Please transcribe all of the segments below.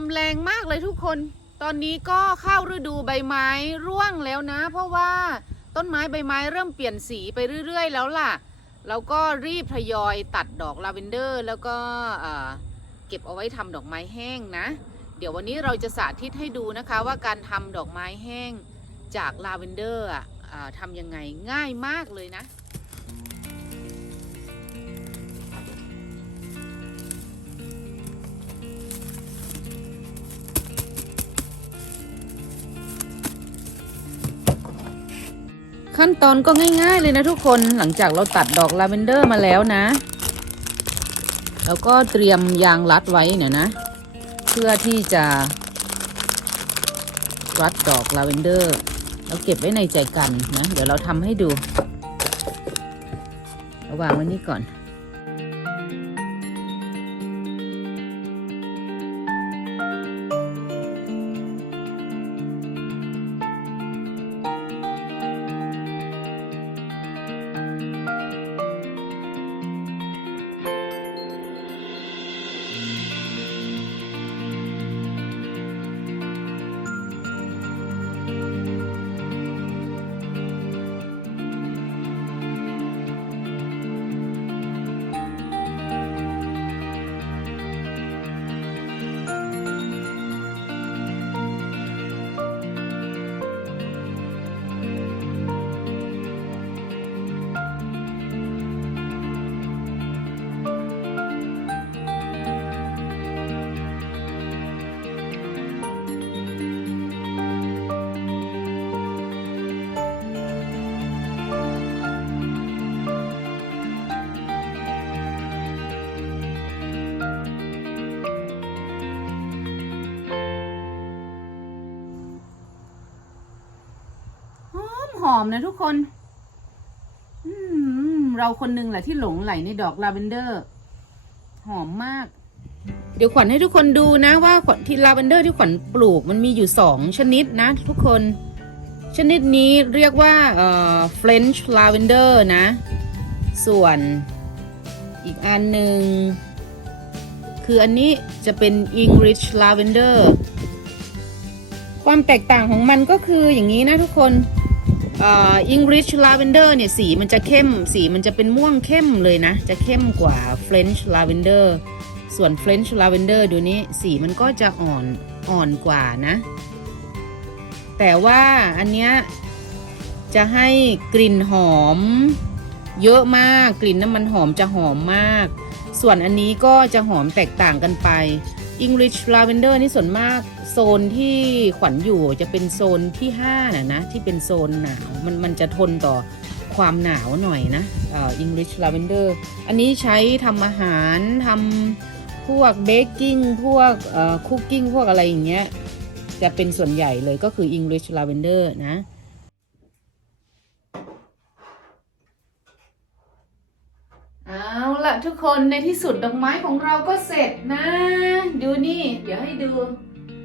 มแรงมากเลยทุกคน ตอนนี้ก็เข้าฤดูใบไม้ร่วงแล้วนะ เพราะว่าต้นไม้ใบไม้เริ่มเปลี่ยนสีไปเรื่อย ๆ แล้วล่ะเราก็รีบทยอยตัดดอกลาเวนเดอร์ แล้วก็เก็บเอาไว้ทำดอกไม้แห้งนะ เดี๋ยววันนี้เราจะสาธิตให้ดูนะคะว่าการทำดอกไม้แห้งจากลาเวนเดอร์อะทำยังไงง่ายมากเลยนะ ขั้นตอนก็ง่าย ๆ เลยนะทุกคนหลังจากเราตัดดอกลาเวนเดอร์มาแล้วนะ แล้วก็เตรียมยางรัดไว้เนี่ยนะ เพื่อที่จะรัดดอกลาเวนเดอร์เราเก็บไว้ในใจกันนะ เดี๋ยวเราทำให้ดูเราวางไว้นี่ก่อน หอมนะทุกคน อืม เราคนหนึ่งแหละที่หลงไหลในดอกลาเวนเดอร์ หอมมาก เดี๋ยวขวัญให้ทุกคนดูนะว่าที่ลาเวนเดอร์ที่ขวัญปลูกมันมีอยู่สองชนิดนะ ทุกคน ชนิดนี้เรียกว่าเอ่อ French lavender นะ ส่วนอีกอันหนึ่งคืออันนี้จะเป็น English lavender ความแตกต่างของมันก็คืออย่างนี้นะทุกคน อ่อ English lavender เนี่ยสีมันจะเข้ม สีมันจะเป็นม่วงเข้มเลยนะ จะเข้มกว่า French lavender ส่วน French lavender ดูนี้สีมันก็จะอ่อนอ่อนกว่านะ แต่ว่าอันเนี้ยจะให้กลิ่นหอม เยอะมากกลิ่นน้ำมันหอมจะหอมมาก ส่วนอันนี้ก็จะหอมแตกต่างกันไป English Lavender นี่ส่วนมากโซนที่ขวัญอยู่จะเป็นโซนที่5นะนะที่เป็นโซนหนาวมันมันจะทนต่อความหนาวหน่อยนะเอ่อ English Lavender อันนี้ใช้ทำอาหารทำพวกเบกกิ้งพวกเอ่อคุกกิ้งพวกอะไรอย่างเงี้ยจะเป็นส่วนใหญ่เลยก็คือ English Lavender นะเอาละ ทุกคนในที่สุดดอกไม้ของเราก็เสร็จนะ ดูนี่ เดี๋ยวให้ดู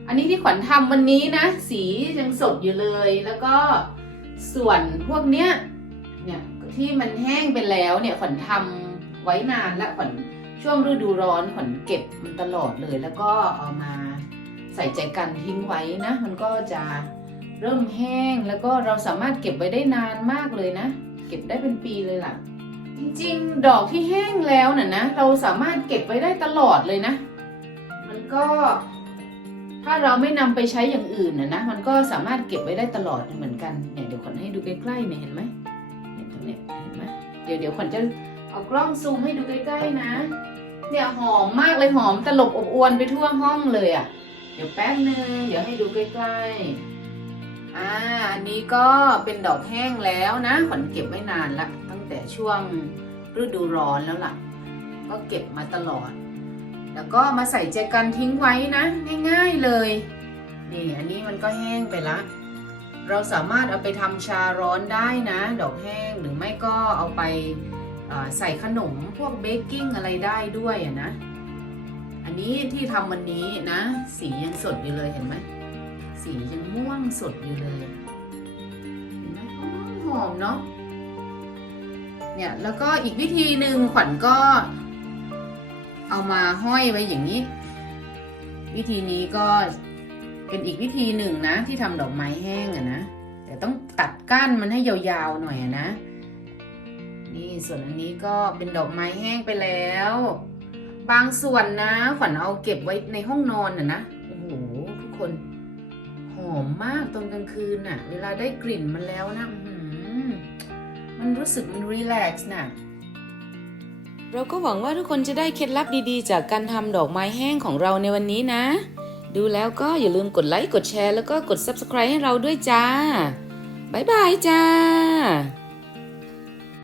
อันนี้ที่ขวัญทำวันนี้นะ สียังสดอยู่เลย แล้วก็ส่วนพวกเนี้ยเนี่ยที่มันแห้งไปแล้วเนี่ยขวัญทำไว้นานแล้วขวัญช่วงฤดูร้อนขวัญเก็บมันตลอดเลย แล้วก็เอามาใส่ใจกันทิ้งไว้นะ มันก็จะเริ่มแห้งแล้วก็เราสามารถเก็บไว้ได้นานมากเลยนะ เก็บได้เป็นปีเลยล่ะ จริงๆ ดอกที่แห้งแล้วน่ะนะเราสามารถเก็บไว้ได้ตลอดเลยนะ มันก็ ถ้าเราไม่นำไปใช้อย่างอื่นน่ะนะมันก็สามารถเก็บไว้ได้ตลอดเหมือนกันเนี่ยเดี๋ยวขวัญให้ดูใกล้ๆเนี่ยเห็นไหมเนี่ยตรงเนี้ยเห็นไหมเดี๋ยวเดี๋ยวขวัญจะเอากล้องซูมให้ดูใกล้ๆนะเนี่ยหอมมากเลยหอมตลบอบอวนไปทั่วห้องเลยอะ่ะ เดี๋ยวแป๊บนึงเดี๋ยวให้ดูใกล้ๆอ่าอันนี้ก็เป็นดอกแห้งแล้วนะขวัญเก็บไว้นานละ แต่ช่วงฤดูร้อนแล้วล่ะ ก็เก็บมาตลอด แล้วก็มาใส่ใจกันทิ้งไว้นะ ง่ายๆเลย นี่อันนี้มันก็แห้งไปละ เราสามารถเอาไปทำชาร้อนได้นะ ดอกแห้งหรือไม่ก็เอาไปใส่ขนมพวกเบกกิ้งอะไรได้ด้วยนะ อันนี้ที่ทำวันนี้นะ สียังสดอยู่เลยเห็นไหม สียังม่วงสดอยู่เลย เห็นไหมหอมเนาะ เนี่ยแล้วก็อีกวิธีหนึ่งขวัญก็ เอามาห้อยไว้อย่างนี้ วิธีนี้ก็เป็นอีกวิธีหนึ่งนะ ที่ทำดอกไม้แห้งอะนะแต่ต้องตัดก้านมันให้ยาวๆหน่อยอะนะ นี่ส่วนอันนี้ก็เป็นดอกไม้แห้งไปแล้ว บางส่วนนะ ขวัญเอาเก็บไว้ในห้องนอนอะนะโอ้โหทุกคน หอมมากตอนกลางคืนน่ะเวลาได้กลิ่นมันแล้วนะ มันรู้สึกมันรีแลกซ์น่ะ เราก็หวังว่าทุกคนจะได้เคล็ดลับดีๆ จากการทำดอกไม้แห้งของเราในวันนี้นะ ดูแล้วก็อย่าลืมกดไลค์ กดแชร์ แล้วก็กด Subscribe ให้เราด้วยจ้า บ๊ายบายจ้า